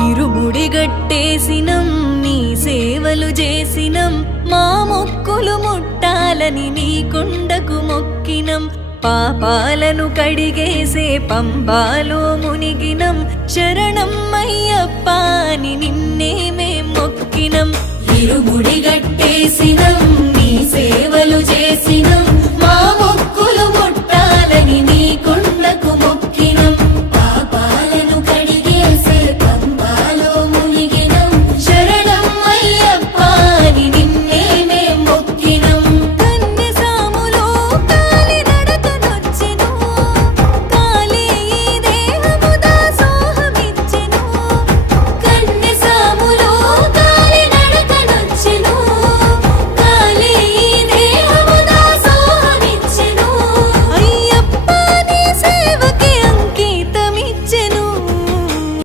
ఇరుముడి గట్టేసినం నీ సేవలు చేసినం మా మొక్కులు ముట్టాలని నీ కొండకు మొక్కినం పాపాలను కడిగేసే పంబాలో మునిగినం శరణం అయ్యప్ప అని నిన్నే మేం మొక్కినం ఇరుముడి గట్టేసినం నీ